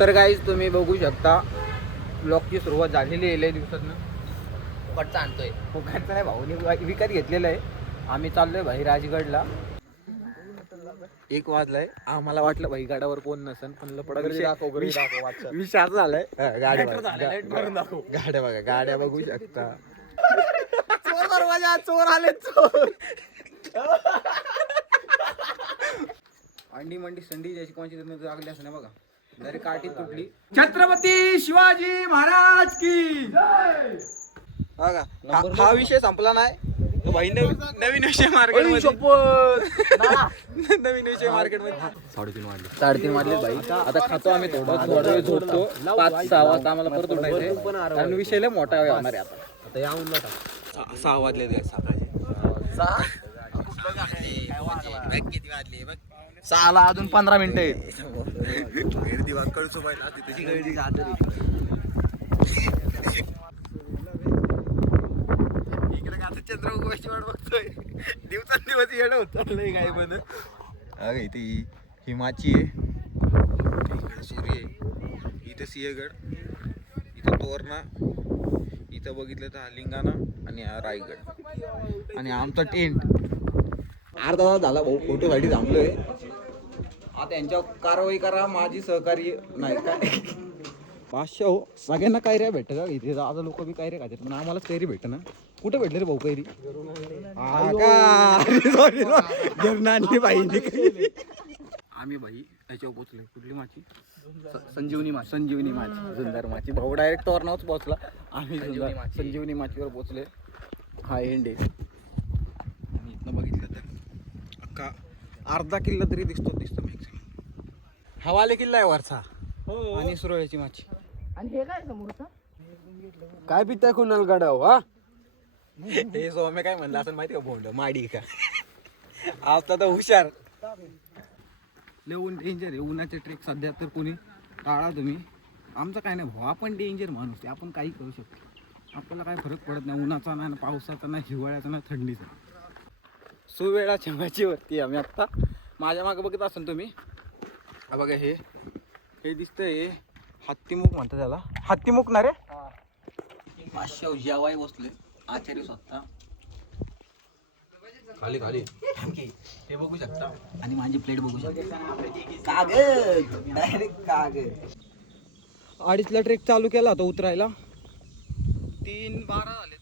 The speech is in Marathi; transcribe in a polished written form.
तर गाईज तुम्ही बघू शकता ब्लॉगची सुरुवात झालेली आहे लय दिवसातनं. फुकटचा आणतोय, फुकटचा नाही भाऊनी विकत घेतलेलं आहे. आम्ही चाललोय भाई राजगडला. 1 वाजलाय. आम्हाला वाटलं भाई गडावर कोण नसन, पण लपडा विषय असं झालाय. गाड्या बघा, गाड्या बघू शकता. चोर दरवाजा, चोर आले, चोर. अंडी मंडी संडी ज्याची कोणाची लागली असं नाही बघा, जरी काठी तुटली. छत्रपती शिवाजी महाराज की जय. बघा हा विषय संपला नाही. भाई नवीन विषय मार्केट नवीन विषय मार्केट मध्ये 3:30 वाजले भाई. आता खातो आम्ही थोडं वेळ झोपतो. 5-6 वाजता आम्हाला परत उठायचंय, कारण विषय लय मोठा होणार आहे. आता या 6 वाजले सकाळचे. 6ला अजून 15 मिनिटं आहेत. गर्दी वाकडचो पाहिजे तुझी गर्दी जाते. चंद्र उगवायची वाट बघतोय. दिवसांदिवस येणं होत चाललंय काय पण. अरे इथे ही माची आहे, इकडे सूर्य आहे, इथं सिंहगड, इथं तोरणा, इथं बघितलं तर हा लिंगाणा आणि हा रायगड आणि आमचा टेंट. अर्धा तास झाला भाऊ फोटोसाठी थांबलोय. आता यांच्यावर कारवाई करा. माझी सहकारी नाही काय पाचशे हो. सगळ्यांना कैऱ्या भेटत का इथे? आता लोक बी कैऱ्या खातात, पण आम्हालाच कैरी भेटत ना. कुठे भेटले रे भाऊ कैरी? घरून आणली बाईने. आम्ही भाई याच्यावर पोचलोय. कुठली माची? संजीवनी माची. संजीवनी माची, जुंदार माची. भाऊ डायरेक्ट तोरणावरच पोहोचला. आम्ही संजीवनी माचीवर पोहोचले. हा एंड आहे. आणि इथनं बघितलं तर अख्खा अर्धा किल्ला तरी दिसतो मॅक्सिमम. हवाले किल्ला आहे वरचा आणि सुरळ्याची माची. आणि हे काय समोरचा काय पिताय कुणाल गडाव? हा हे सोम्या काय म्हणलं असं माहिती का? भोंड माडी का आता तर हुशार. लय ऊन डेंजर आहे. उन्हाचे ट्रेक सध्या तर कोणी टाळा तुम्ही. आमचं काय नाही भाऊ, आपण डेंजर माणूस आहे, आपण काही करू शकतो. आपल्याला काय फरक पडत नाही. उन्हाचा नाही, पावसाचा नाही, हिवाळ्याचा नाही, थंडीचा. सुवेळाच्या माचीवरती आम्ही आत्ता. माझ्या मागं बघत असाल तुम्ही, हा बघा हे दिसतंय हत्तीमुख म्हणतात त्याला. हत्तीमुख ना रे. पाचशे जेवाय बसले आचार्य स्वतः खाली ते बघू शकता. आणि माझी प्लेट बघू शकता. कागद, डायरेक्ट कागद. 2:30ला ट्रेक चालू केला होता उतरायला. 3:12 झाले.